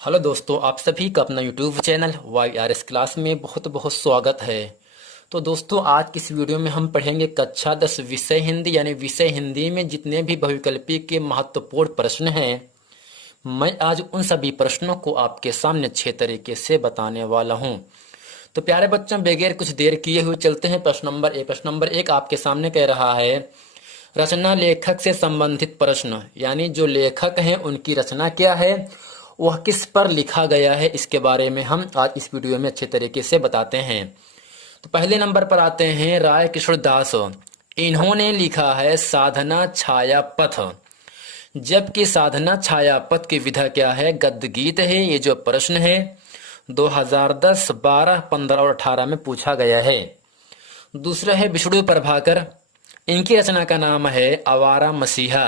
Hello दोस्तों, आप सभी का अपना यूट्यूब चैनल YRS क्लास में बहुत बहुत स्वागत है। तो दोस्तों, आज की इस वीडियो में हम पढ़ेंगे कक्षा 10 विषय हिंदी यानी विषय हिंदी में जितने भी बहुविकल्पी के महत्वपूर्ण प्रश्न हैं, मैं आज उन सभी प्रश्नों को आपके सामने अच्छे तरीके से बताने वाला हूं। तो प्यारे बच्चों, बगैर कुछ देर किए हुए चलते हैं प्रश्न नंबर एक आपके सामने कह रहा है, रचना लेखक से संबंधित प्रश्न, यानी जो लेखक हैं उनकी रचना क्या है, वह किस पर लिखा गया है, इसके बारे में हम आज इस वीडियो में अच्छे तरीके से बताते हैं। तो पहले नंबर पर आते हैं राय किशोर दास। इन्होंने लिखा है साधना छाया पथ, जबकि साधना छाया पथ की विधा क्या है, गद्य गीत है। ये जो प्रश्न है 2010, 12, 15 और 18 में पूछा गया है। दूसरा है विष्णु प्रभाकर, इनकी रचना का नाम है आवारा मसीहा,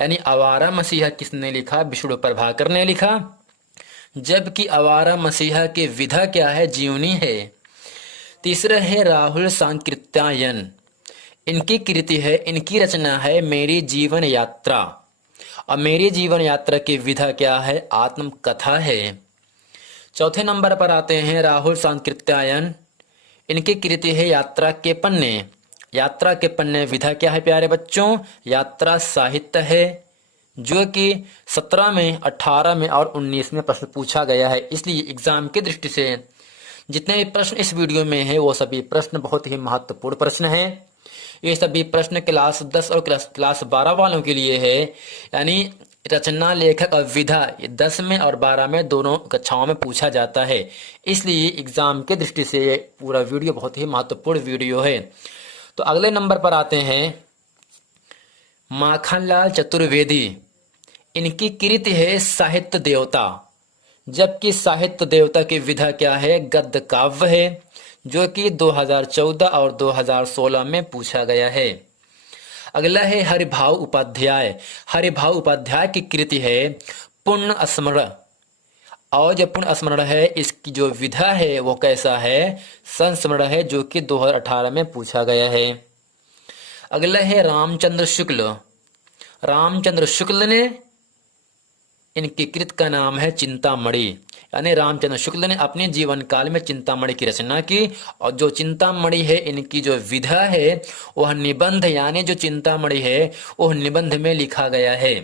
यानी आवारा मसीहा किसने लिखा, विष्णु प्रभाकर ने लिखा। जबकि आवारा मसीहा की विधा क्या है, जीवनी है। तीसरा है राहुल सांकृत्यायन, इनकी कृति है, इनकी रचना है मेरी जीवन यात्रा, और मेरी जीवन यात्रा की विधा क्या है, आत्मकथा है। चौथे नंबर पर आते हैं राहुल सांकृत्यायन, इनकी कृति है यात्रा के पन्ने। यात्रा के पन्ने विधा क्या है प्यारे बच्चों, यात्रा साहित्य है, जो कि 17 में, 18 में और 19 में प्रश्न पूछा गया है। इसलिए एग्जाम की दृष्टि से जितने भी प्रश्न इस वीडियो में हैं वो सभी प्रश्न बहुत ही महत्वपूर्ण प्रश्न हैं। ये सभी प्रश्न क्लास 10 और क्लास 12 वालों के लिए है, यानी रचना लेखक और विधा 10 में और 12 में दोनों कक्षाओं में पूछा जाता है। इसलिए एग्जाम की दृष्टि से ये पूरा वीडियो बहुत ही महत्वपूर्ण वीडियो है। तो अगले नंबर पर आते हैं माखनलाल चतुर्वेदी, इनकी कृति है साहित्य देवता, जबकि साहित्य देवता की विधा क्या है, गद्य काव्य है, जो कि 2014 और 2016 में पूछा गया है। अगला है हरिभाव उपाध्याय, हरिभाव उपाध्याय की कृति है पुण्य स्मरण, और जो पुण्य स्मरण है इसकी जो विधा है वो कैसा है, संस्मरण है, जो कि 2018 में पूछा गया है। अगला है रामचंद्र शुक्ल, रामचंद्र शुक्ल ने, इनकी कृत का नाम है चिंतामणि, यानी रामचंद्र शुक्ल ने अपने जीवन काल में चिंतामणि की रचना की, और जो चिंतामणि है इनकी जो विधा है वह निबंध, यानी जो चिंतामणि है वह निबंध में लिखा गया है।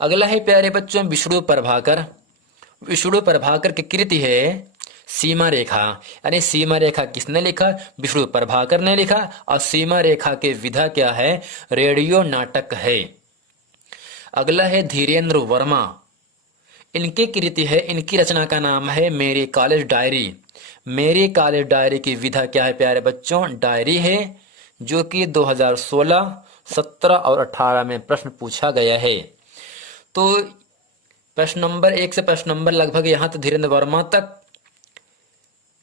अगला है प्यारे बच्चों विष्णु प्रभाकर, विष्णु प्रभाकर की कृति है सीमा रेखा, यानी सीमा रेखा किसने लिखा, विष्णु प्रभाकर ने लिखा, और सीमा रेखा के विधा क्या है, रेडियो नाटक है। अगला है धीरेन्द्र वर्मा, इनकी कृति है, इनकी रचना का नाम है मेरी कॉलेज डायरी, मेरी कॉलेज डायरी की विधा क्या है प्यारे बच्चों, डायरी है, जो कि 2016, 17 और 18 में प्रश्न पूछा गया है। तो प्रश्न नंबर 1 से प्रश्न नंबर लगभग यहाँ तो धीरेन्द्र वर्मा तक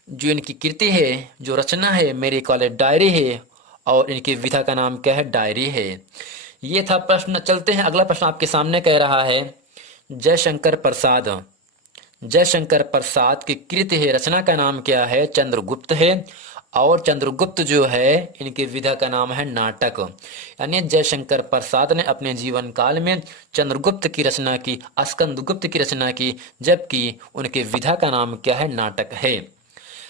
जो इनकी कृति है, जो रचना है मेरी कॉलेज डायरी है, और इनकी विधा का नाम क्या है, डायरी है। ये था प्रश्न। चलते हैं अगला प्रश्न आपके सामने कह रहा है जयशंकर प्रसाद, जयशंकर प्रसाद की कृति है, रचना का नाम क्या है, चंद्रगुप्त है, और चंद्रगुप्त जो है इनकी विधा का नाम है नाटक, यानी जयशंकर प्रसाद ने अपने जीवन काल में चंद्रगुप्त की रचना की, स्कंदगुप्त की रचना की, जबकि उनके विधा का नाम क्या है, नाटक है।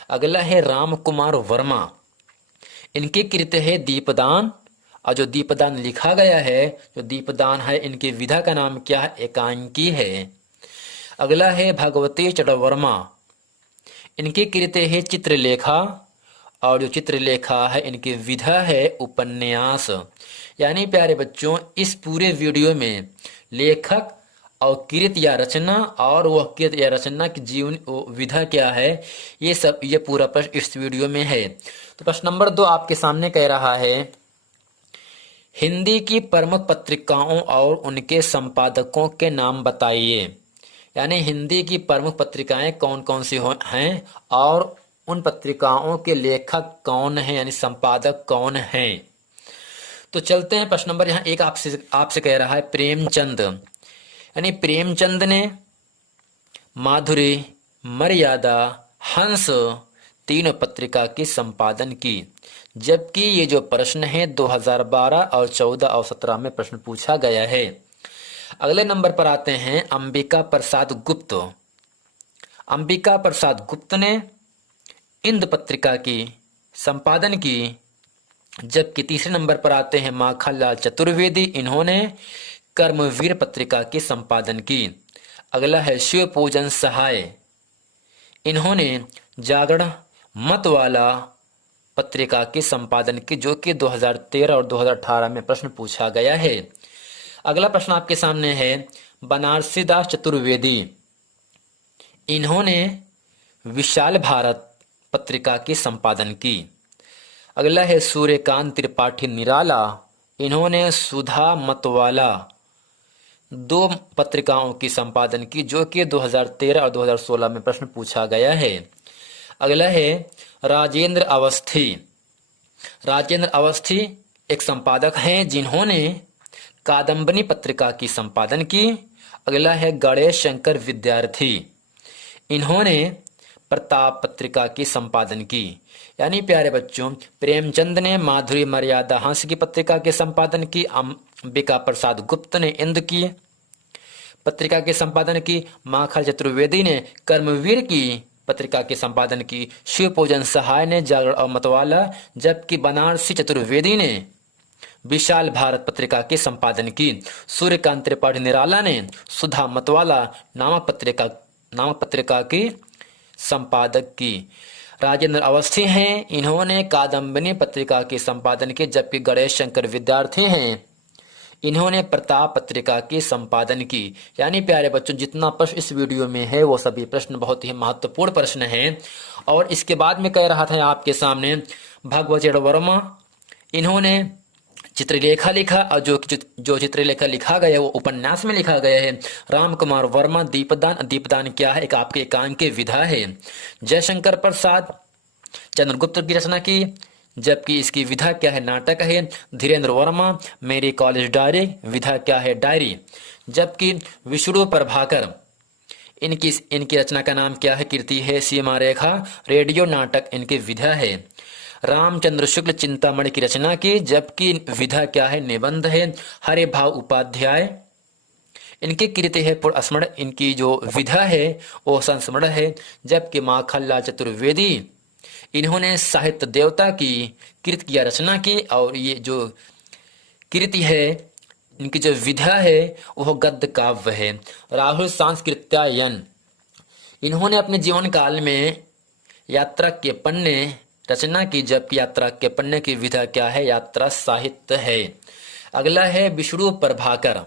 अगला है राम कुमार वर्मा, इनकी कृति है दीपदान, और जो दीपदान लिखा गया है, जो दीपदान है इनकी विधा का नाम क्या है, एकांकी है। अगला है भगवती चटवर्मा, इनकी कृति है चित्रलेखा, और जो चित्रलेखा है इनकी विधा है उपन्यास। यानी प्यारे बच्चों इस पूरे वीडियो में लेखक और कृति या रचना, और वह कृति या रचना की जीवन विधा क्या है, ये सब, ये पूरा प्रश्न इस वीडियो में है। तो प्रश्न नंबर 2 आपके सामने कह रहा है हिंदी की प्रमुख पत्रिकाओं और उनके संपादकों के नाम बताइए, यानी हिंदी की प्रमुख पत्रिकाएं कौन कौन सी हैं और उन पत्रिकाओं के लेखक कौन हैं, यानी संपादक कौन हैं। तो चलते हैं प्रश्न नंबर यहाँ 1 आपसे कह रहा है प्रेमचंद, यानी प्रेमचंद ने माधुरी, मर्यादा, हंस तीनों पत्रिका की संपादन की, जबकि ये जो प्रश्न है 2012 और 14 और 17 में प्रश्न पूछा गया है। अगले नंबर पर आते हैं अंबिका प्रसाद गुप्त, अंबिका प्रसाद गुप्त ने इंद पत्रिका की संपादन की। जबकि तीसरे नंबर पर आते हैं माखनलाल चतुर्वेदी, इन्होंने कर्मवीर पत्रिका की संपादन की। अगला है शिव पूजन सहाय, इन्होंने जागरण मतवाला पत्रिका की संपादन की, जो कि 2013 और 2018 में प्रश्न पूछा गया है। अगला प्रश्न आपके सामने है बनारसी दास चतुर्वेदी, इन्होंने विशाल भारत पत्रिका की संपादन की। अगला है सूर्यकांत त्रिपाठी निराला, इन्होंने सुधा मतवाला 2 पत्रिकाओं की संपादन की, जो कि 2013 और 2016 में प्रश्न पूछा गया है। अगला है राजेंद्र अवस्थी, राजेंद्र अवस्थी एक संपादक हैं जिन्होंने कादम्बनी पत्रिका की संपादन की। अगला है गणेश शंकर विद्यार्थी, इन्होंने प्रताप पत्रिका की संपादन की। यानी प्यारे बच्चों, प्रेमचंद ने माधुरी मर्यादा हंस की पत्रिका के संपादन की, अंबिका प्रसाद गुप्त ने इंद की पत्रिका के संपादन की, माखनलाल चतुर्वेदी ने कर्मवीर की पत्रिका के संपादन की, शिव पूजन सहाय ने जागरण और मतवाला, जबकि बनारसी चतुर्वेदी ने विशाल भारत पत्रिका के संपादन की। सूर्यकांत त्रिपाठी निराला ने सुधा मतवाला नामक पत्रिका की संपादक की। राजेंद्र अवस्थी हैं, इन्होंने कादम्बनी पत्रिका के संपादन की। जबकि गणेश शंकर विद्यार्थी हैं, इन्होंने प्रताप पत्रिका की संपादन की। यानी प्यारे बच्चों, जितना प्रश्न इस वीडियो में है वो सभी प्रश्न बहुत ही महत्वपूर्ण प्रश्न हैं। और इसके बाद में कह रहा था आपके सामने भगवत वर्मा, इन्होंने चित्रलेखा लिखा, और जो चित्रलेखा लिखा गया वो उपन्यास में लिखा गया है। राम कुमार वर्मा दीपदान, दीपदान क्या है, एक आपके एकांकीय विधा है। जयशंकर प्रसाद चंद्रगुप्त की रचना की, जबकि इसकी विधा क्या है, नाटक है। धीरेन्द्र वर्मा मेरी कॉलेज डायरी, विधा क्या है, डायरी। जबकि विष्णु प्रभाकर, इनकी रचना का नाम क्या है, कीर्ति है सीमा रेखा, रेडियो नाटक इनकी विधा है। रामचंद्र शुक्ल चिंतामणि की रचना की, जबकि विधा क्या है, निबंध है। हरे भाव उपाध्याय, इनकी कृति है पुरस्मरण, इनकी जो विधा है वो संस्मरण है। जबकि माखनलाल चतुर्वेदी, इन्होंने साहित्य देवता की कृति की रचना की, और ये जो कृति है, इनकी जो विधा है वह गद्य काव्य है। राहुल सांस्कृत्यायन, इन्होंने अपने जीवन काल में यात्रा के पन्ने रचना की, जबकि यात्रा के पन्ने की विधा क्या है, यात्रा साहित्य है। अगला है विष्णु प्रभाकर,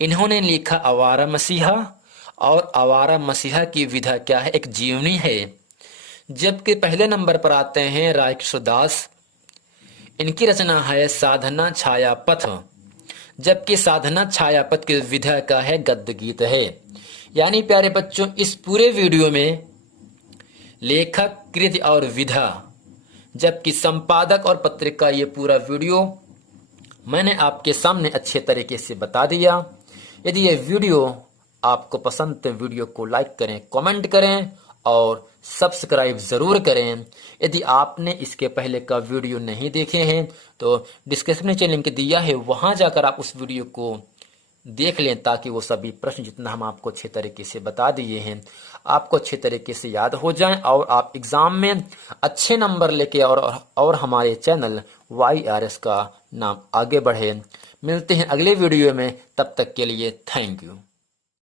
इन्होंने लिखा आवारा मसीहा, और आवारा मसीहा की विधा क्या है, एक जीवनी है। जबकि पहले नंबर पर आते हैं राय कृष्ण दास, इनकी रचना है साधना छायापथ, जबकि साधना छायापथ की विधा का है गद्य गीत है। यानी प्यारे बच्चों, इस पूरे वीडियो में लेखक, कृति और विधा, जबकि संपादक और पत्रिका, ये पूरा वीडियो मैंने आपके सामने अच्छे तरीके से बता दिया। यदि ये वीडियो आपको पसंद तो वीडियो को लाइक करें, कमेंट करें और सब्सक्राइब जरूर करें। यदि आपने इसके पहले का वीडियो नहीं देखे हैं तो डिस्क्रिप्शन में लिंक दिया है, वहां जाकर आप उस वीडियो को देख लें, ताकि वो सभी प्रश्न जितना हम आपको अच्छे तरीके से बता दिए हैं आपको अच्छे तरीके से याद हो जाएं, और आप एग्जाम में अच्छे नंबर लेके और हमारे चैनल YRS का नाम आगे बढ़े। मिलते हैं अगले वीडियो में, तब तक के लिए थैंक यू।